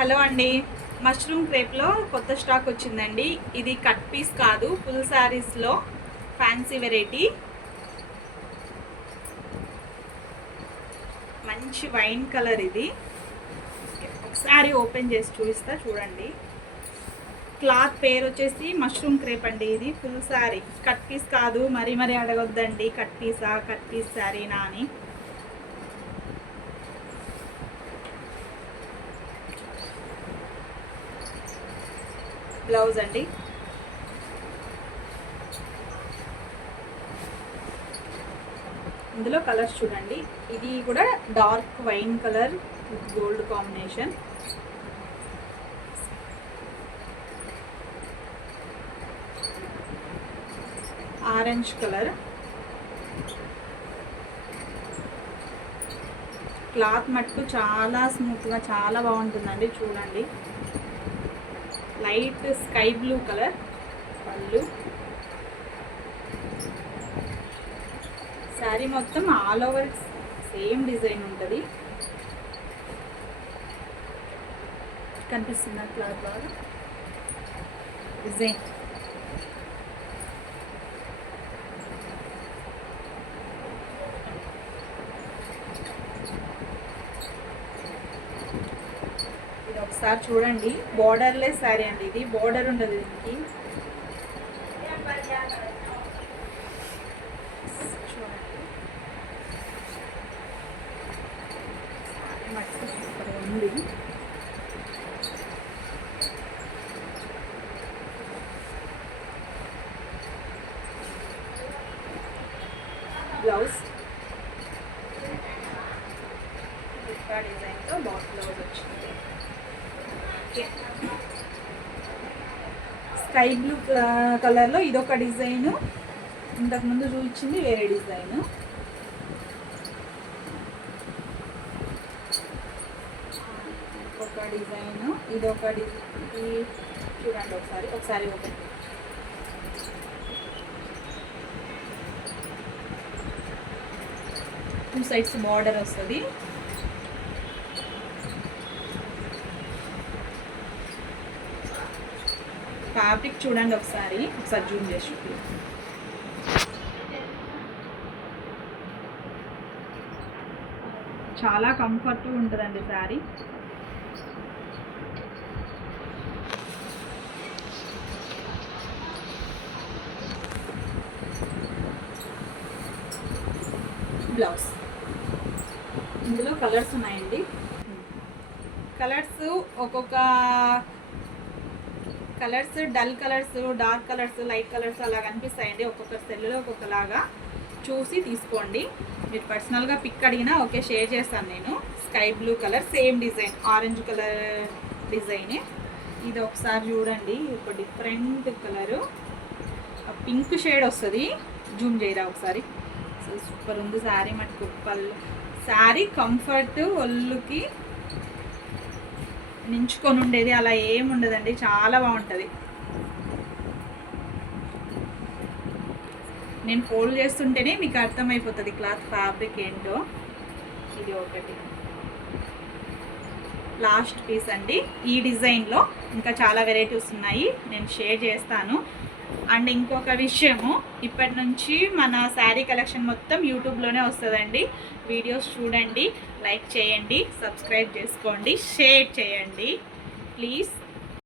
Hello అండి, mushroom క్రేప్లో కొత్త stock వచ్చిందండి. ఇది కట్ పీస్ కాదు, ఫుల్ శారీస్లో ఫ్యాన్సీ వెరైటీ. మంచి వైన్ కలర్ ఇది. ఒకసారి ఓపెన్ చేసి చూపిస్తా చూడండి. క్లాత్ పేరు వచ్చేసి మష్రూమ్ క్రేప్ అండి. ఇది ఫుల్ శారీ, కట్ పీస్ కాదు. మరీ అడగొద్దండి కట్ పీస్ శారీనా అని. బ్లౌజ్ అండి. ఇందులో కలర్స్ చూడండి. ఇది కూడా dark wine colour with gold combination. Orange colour. Cloth మట్టుకు చాలా స్మూత్గా చాలా బాగుంటుందండి. చూడండి, లైట్ స్కై బ్లూ కలర్ పళ్ళు. శారీ మొత్తం ఆల్ ఓవర్ సేమ్ డిజైన్ ఉంటుంది. కనిపిస్తుందా క్లాత్ బాగా డిజైన్. ఒకసారి చూడండి, బోర్డర్లెస్ శారీ అండి. ఇది బోర్డర్ ఉండదు దీనికి. ఉంది. బ్లౌజ్ డిజైన్తో బ్లౌజ్ వచ్చింది. స్కై బ్లూ కలర్లో ఇదొక డిజైను, ఇంతకుముందు చూపించింది వేరే డిజైను. ఒక డిజైను, ఇదొక డిజైన్. చూడండి ఒకసారి ఓపెన్. టూ సైడ్స్ బార్డర్ వస్తుంది. ఫ్యాబ్రిక్ చూడండి ఒకసారి జూమ్ చేసి. చాలా కంఫర్ట్గా ఉంటుందండి శారీ. బ్లౌజ్. ఇందులో కలర్స్ ఉన్నాయండి. కలర్స్ ఒక్కొక్క colours dull colours, dark colours, light colours అలా కనిపిస్తాయండి. ఒక్కొక్క సెల్లో ఒక్కొక్కలాగా చూసి తీసుకోండి. మీరు పర్సనల్గా పిక్ అడిగినా ఓకే, షేర్ చేస్తాను నేను. Sky blue colour, same design, orange colour డిజైనే. ఇది ఒకసారి చూడండి, ఒక డిఫరెంట్ కలరు, పింక్ షేడ్ వస్తుంది. జూమ్ చేయరా ఒకసారి. సో సూపర్ ఉంది శారీ మటుకు. శారీ కంఫర్ట్, ఒళ్ళుకి నించుకొని ఉండేది అలా ఏముండదండి, చాలా బాగుంటుంది. నేను ఫోల్డ్ చేస్తుంటేనే మీకు అర్థమైపోతుంది క్లాత్ ఫ్యాబ్రిక్ ఏంటో. ఇది ఒకటి లాస్ట్ పీస్ అండి. ఈ డిజైన్లో ఇంకా చాలా వెరైటీస్ ఉన్నాయి, నేను షేర్ చేస్తాను. అండ్ ఇంకొక విషయము, ఇప్పటి నుంచి మన శారీ కలెక్షన్ మొత్తం యూట్యూబ్లోనే వస్తుందండి. వీడియోస్ చూడండి, లైక్ చేయండి, సబ్స్క్రైబ్ చేసుకోండి, షేర్ చేయండి ప్లీజ్.